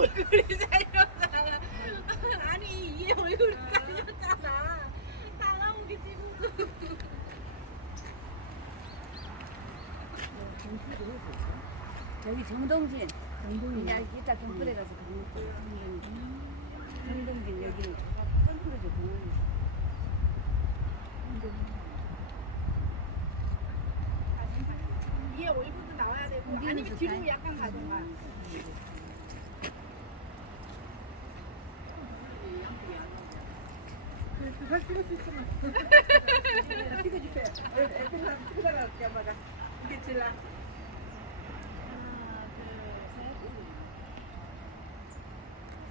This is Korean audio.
얼굴이 잘렸잖아. 아니 얘 얼굴이 잘렸잖아. 다 나오게 찍은 저기 정동진. 야, 이따 동굴에 가서 가는 정동진 여기 선크루즈 공원. 얘 얼굴도 나와야 되고 아니면 뒤로 약간 가던가. 그걸 찍을 수 있으면 찍어주세요. 애들 찍어달라고 할게 엄마가. 이게 제일 나.